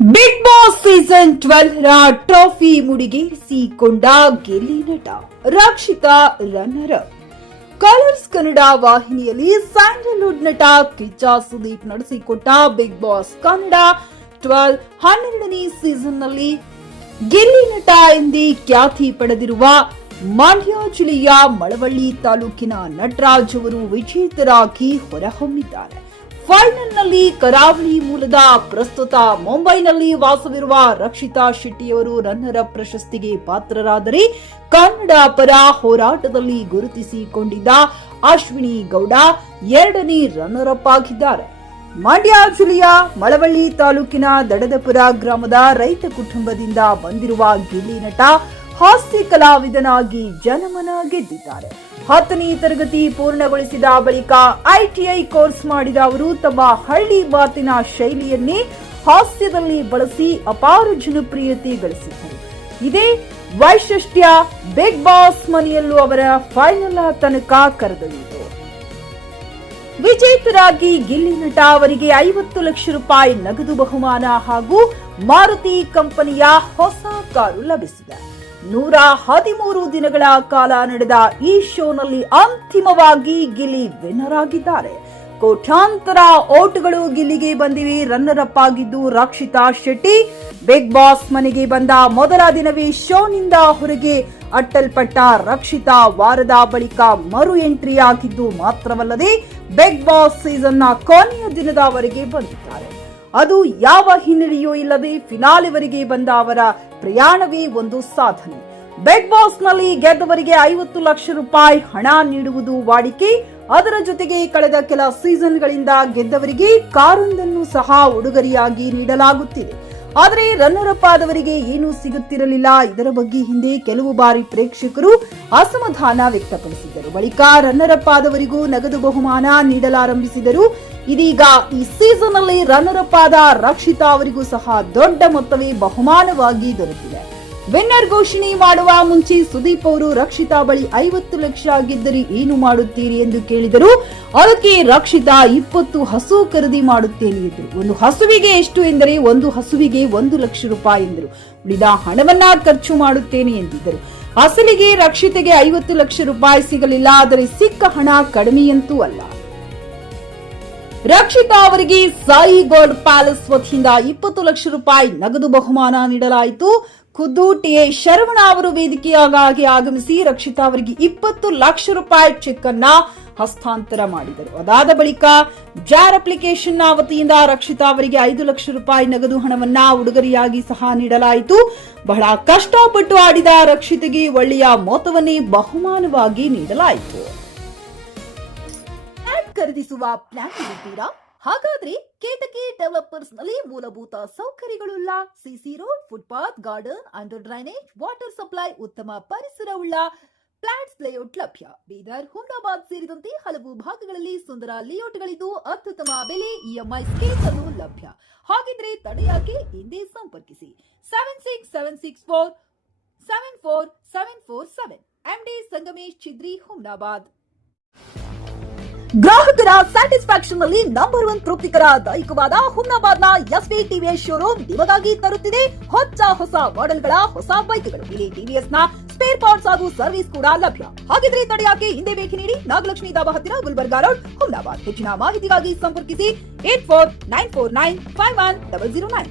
Big boss season 12 ರ trophy ಮುಡಿಗೇರಿಸಿಕೊಂಡ ಗೆಲ್ಲಿ ನಟ Rakshita runner colours Kannada ವಾಹಿನಿಯಲ್ಲಿ ಸ್ಯಾಂಡಲ್ವುಡ್ ನಟ ಕಿಚ್ಚ ಸುದೀಪ್ ನಡೆಸಿಕೊಟ್ಟ ಬಿಗ್ ಬಾಸ್ ಕನ್ನಡ 12ನೇ ಸೀಸನ್ ನಲ್ಲಿ ಗೆಲ್ಲಿ ನಟ ಎಂದೇ ಖ್ಯಾತಿ ಪಡೆದಿರುವ ಮಂಡ್ಯ ಜಿಲ್ಲೆಯ ಮಳವಳ್ಳಿ ತಾಲೂಕಿನ ನಟರಾಜ್ ಅವರು ವಿಜೇತರಾಗಿ ಹೊರಹೊಮ್ಮಿದ್ದಾರೆ. ಫೈನಲ್ನಲ್ಲಿ ಕರಾವಳಿ ಮೂಲದ ಪ್ರಸ್ತುತ ಮುಂಬೈನಲ್ಲಿ ವಾಸವಿರುವ ರಕ್ಷಿತಾ ಶೆಟ್ಟಿಯವರು ರನ್ನರ್ ಅಪ್ ಪ್ರಶಸ್ತಿಗೆ ಪಾತ್ರರಾದರೆ, ಕನ್ನಡ ಪರ ಹೋರಾಟದಲ್ಲಿ ಗುರುತಿಸಿಕೊಂಡಿದ್ದ ಅಶ್ವಿನಿ ಗೌಡ ಎರಡನೇ ರನ್ನರ್ ಅಪ್ ಆಗಿದ್ದಾರೆ. ಮಂಡ್ಯ ಜಿಲ್ಲೆಯ ಮಳವಳ್ಳಿ ತಾಲೂಕಿನ ದಡದಪುರ ಗ್ರಾಮದ ರೈತ ಕುಟುಂಬದಿಂದ ಬಂದಿರುವ ಗಿಲ್ಲಿ ನಟ ಹಾಸ್ಯ ಕಲಾವಿದನಾಗಿ ಜನಮನ ಗೆದ್ದಿದ್ದಾರೆ. 10ನೇ ತರಗತಿ ಪೂರ್ಣಗೊಳಿಸಿದ ಬಳಿಕ ಐಟಿಐ ಕೋರ್ಸ್ ಮಾಡಿದ ಅವರು ತಮ್ಮ ಹಳ್ಳಿ ಮಾತಿನ ಶೈಲಿಯನ್ನೇ ಹಾಸ್ಯದಲ್ಲಿ ಬಳಸಿ ಅಪಾರ ಜನಪ್ರಿಯತೆ ಗಳಿಸಿದ್ದರು. ಇದೇ ವೈಶಿಷ್ಟ್ಯ ಬಿಗ್ ಬಾಸ್ ಮನೆಯಲ್ಲೂ ಅವರ ಫೈನಲ್ ತನಕ ಕರೆದೊಯ್ಯಿತು. ವಿಜೇತರಾಗಿ ಗಿಲ್ಲಿ ನಟ ಅವರಿಗೆ 50 ಲಕ್ಷ ರೂಪಾಯಿ ನಗದು ಬಹುಮಾನ ಹಾಗೂ ಮಾರುತಿ ಕಂಪನಿಯ ಹೊಸ ಕಾರು ಲಭಿಸಿದೆ. 113 ದಿನಗಳ ಕಾಲ ನಡೆದ ಈ ಶೋನಲ್ಲಿ ಅಂತಿಮವಾಗಿ ಗಿಲ್ಲಿ ವಿನ್ನರ್ ಆಗಿದ್ದಾರೆ. ಕೋಟ್ಯಾಂತರ ಓಟ್ಗಳು ಗಿಲ್ಲಿಗೆ ಬಂದಿವೆ. ರನ್ನರ್ ಅಪ್ ಆಗಿದ್ದು ರಕ್ಷಿತಾ ಶೆಟ್ಟಿ. ಬಿಗ್ ಬಾಸ್ ಮನೆಗೆ ಬಂದ ಮೊದಲ ದಿನವೇ ಶೋನಿಂದ ಹೊರಗೆ ಅಟ್ಟಲ್ಪಟ್ಟ ರಕ್ಷಿತಾ ವಾರದ ಬಳಿಕ ಮರು ಎಂಟ್ರಿ ಆಗಿದ್ದು ಮಾತ್ರವಲ್ಲದೆ ಬಿಗ್ ಬಾಸ್ ಸೀಸನ್ನ ಕೊನೆಯ ದಿನದವರೆಗೆ ಬಂದಿದ್ದಾರೆ. ಅದು ಯಾವ ಹಿನ್ನಡೆಯೂ ಇಲ್ಲದೆ ಫಿನಾಲೆವರೆಗೆ ಬಂದ ಅವರ ಪ್ರಯಾಣವೇ ಒಂದು ಸಾಧನೆ. ಬಿಗ್ ಬಾಸ್ ನಲ್ಲಿ ಗೆದ್ದವರಿಗೆ 50 ಲಕ್ಷ ರೂಪಾಯಿ ಹಣ ನೀಡುವುದು ವಾಡಿಕೆ. ಅದರ ಜೊತೆಗೆ ಕಳೆದ ಕೆಲ ಸೀಸನ್ಗಳಿಂದ ಗೆದ್ದವರಿಗೆ ಕಾರೊಂದನ್ನು ಸಹ ಉಡುಗೊರೆಯಾಗಿ ನೀಡಲಾಗುತ್ತಿದೆ. ಆದರೆ ರನ್ನರ್ ಅಪ್ ಆದವರಿಗೆ ಏನೂ ಸಿಗುತ್ತಿರಲಿಲ್ಲ. ಇದರ ಬಗ್ಗೆ ಹಿಂದೆ ಕೆಲವು ಬಾರಿ ಪ್ರೇಕ್ಷಕರು ಅಸಮಾಧಾನ ವ್ಯಕ್ತಪಡಿಸಿದರು. ಬಳಿಕ ರನ್ನರ್ ಅಪ್ ಆದವರಿಗೂ ನಗದು ಬಹುಮಾನ ನೀಡಲಾರಂಭಿಸಿದರು. ಇದೀಗ ಈ ಸೀಸನ್ ನಲ್ಲಿ ರನ್ನರ್ ಅಪ್ ಆದ ರಕ್ಷಿತಾ ಅವರಿಗೂ ಸಹ ದೊಡ್ಡ ಮೊತ್ತವೇ ಬಹುಮಾನವಾಗಿ ದೊರೆತಿದೆ. ವಿನ್ನರ್ ಘೋಷಣೆ ಮಾಡುವ ಮುಂಚೆ ಸುದೀಪ್ ಅವರು ರಕ್ಷಿತಾ ಬಳಿ 50 ಲಕ್ಷ ಆಗಿದ್ದರೆ ಏನು ಮಾಡುತ್ತೀರಿ ಎಂದು ಕೇಳಿದರು. ಅದಕ್ಕೆ ರಕ್ಷಿತಾ 20 ಹಸು ಖರೀದಿ ಮಾಡುತ್ತೇನೆ ಎಂದರು. ಒಂದು ಹಸುವಿಗೆ ಎಷ್ಟು ಎಂದರೆ ಒಂದು ಹಸುವಿಗೆ 1 ಲಕ್ಷ ರೂಪಾಯಿ ಎಂದರು. ಉಳಿದ ಹಣವನ್ನ ಖರ್ಚು ಮಾಡುತ್ತೇನೆ ಎಂದಿದ್ದರು. ಅಸಲಿಗೆ ರಕ್ಷಿತೆಗೆ 50 ಲಕ್ಷ ರೂಪಾಯಿ ಸಿಗಲಿಲ್ಲ. ಆದರೆ ಸಿಕ್ಕ ಹಣ ಕಡಿಮೆಯಂತೂ ಅಲ್ಲ. ರಕ್ಷಿತಾ ಅವರಿಗೆ ಸಾಯಿ ಗೋಲ್ಡ್ ಪ್ಯಾಲೇಸ್ ವತಿಯಿಂದ 20 ಲಕ್ಷ ರೂಪಾಯಿ ನಗದು ಬಹುಮಾನ ನೀಡಲಾಯಿತು. ಖುದ್ದು ಟಿಎ ಶರವಣ ಅವರು ವೇದಿಕೆಯಾಗಿ ಆಗಮಿಸಿ ರಕ್ಷಿತಾ ಅವರಿಗೆ 20 ಲಕ್ಷ ರೂಪಾಯಿ ಚೆಕ್ ಅನ್ನ ಹಸ್ತಾಂತರ ಮಾಡಿದರು. ಅದಾದ ಬಳಿಕ ಜಾರ್ ಅಪ್ಲಿಕೇಶನ್ ವತಿಯಿಂದ ರಕ್ಷಿತಾ ಅವರಿಗೆ 5 ಲಕ್ಷ ರೂಪಾಯಿ ನಗದು ಹಣವನ್ನ ಉಡುಗೊರೆಯಾಗಿ ಸಹ ನೀಡಲಾಯಿತು. ಬಹಳ ಕಷ್ಟಪಟ್ಟು ಆಡಿದ ರಕ್ಷಿತೆಗೆ ಒಳ್ಳೆಯ ಮೊತ್ತವನ್ನೇ ಬಹುಮಾನವಾಗಿ ನೀಡಲಾಯಿತು. ಖರೀದಿಸುವ ಪ್ಲಾನ್ ಇದ್ದೀರಾ? ಹಾಗಾದ್ರೆ ಕೇತಕಿ ಡೆವಲಪರ್ಸ್ ನಲ್ಲಿ ಮೂಲಭೂತ ಸೌಕರ್ಯಗಳುಳ್ಳ CC road, footpath, garden, under drainage, water supply, ಉತ್ತಮ ಪರಿಸರವುಳ್ಳ ಫ್ಲಾಟ್ಸ್ ಲೇಔಟ್ ಲಭ್ಯ. ಬೀದರ್, ಹುಮ್ನಾಬಾದ್ ಸೇರಿದಂತೆ ಹಲವು ಭಾಗಗಳಲ್ಲಿ ಸುಂದರ ಲೇಔಟ್ಗಳಿದ್ದು ಅತ್ಯುತ್ತಮ ಬೆಲೆ, ಇಎಂಐ ಸ್ಕೀಮ್ಸ್ ಅನ್ನು ಲಭ್ಯ. ಹಾಗಿದ್ರೆ ತಡೆಯಾಕೆ ಹಿಂದೆ ಸಂಪರ್ಕಿಸಿ 7676474747 ಎಂಡಿ ಸಂಗಮೇಶ್ ಚಿದ್ರಿ, ಹುಮ್ನಾಬಾದ್. ಗ್ರಾಹಕರ ಸ್ಯಾಟಿಸ್ಫ್ಯಾಕ್ಷನ್ ನಲ್ಲಿ ನಂಬರ್ 1 ತೃಪ್ತಿಕರ ದಾಯಕವಾದ ಹುಮ್ನಾಬಾದ್ನ ಎಸ್ವಿ ಟಿವಿಎಸ್ ಶೋರೂಮ್ ನಿಮಗಾಗಿ ತರುತ್ತಿದೆ ಹೊಸ ಮಾಡೆಲ್ಗಳ ಹೊಸ ಬೈಕ್ಗಳು. ಇಲ್ಲಿ ಟಿವಿಎಸ್ ನ ಸ್ಪೇರ್ ಪಾರ್ಟ್ಸ್ ಹಾಗೂ ಸರ್ವಿಸ್ ಕೂಡ ಲಭ್ಯ. ಹಾಗಿದ್ರೆ ತಡೆಯಾಕೆ ಹಿಂದೆ ಭೇಟಿ ನೀಡಿ ನಾಗಲಕ್ಷ್ಮಿ ದಾಬಾ ಹತ್ತಿರ, ಗುಲ್ಬರ್ಗಾ ರೋಡ್, ಹುಮ್ನಾಬಾದ್. ಹೆಚ್ಚಿನ ಮಾಹಿತಿಗಾಗಿ ಸಂಪರ್ಕಿಸಿ 8494951009.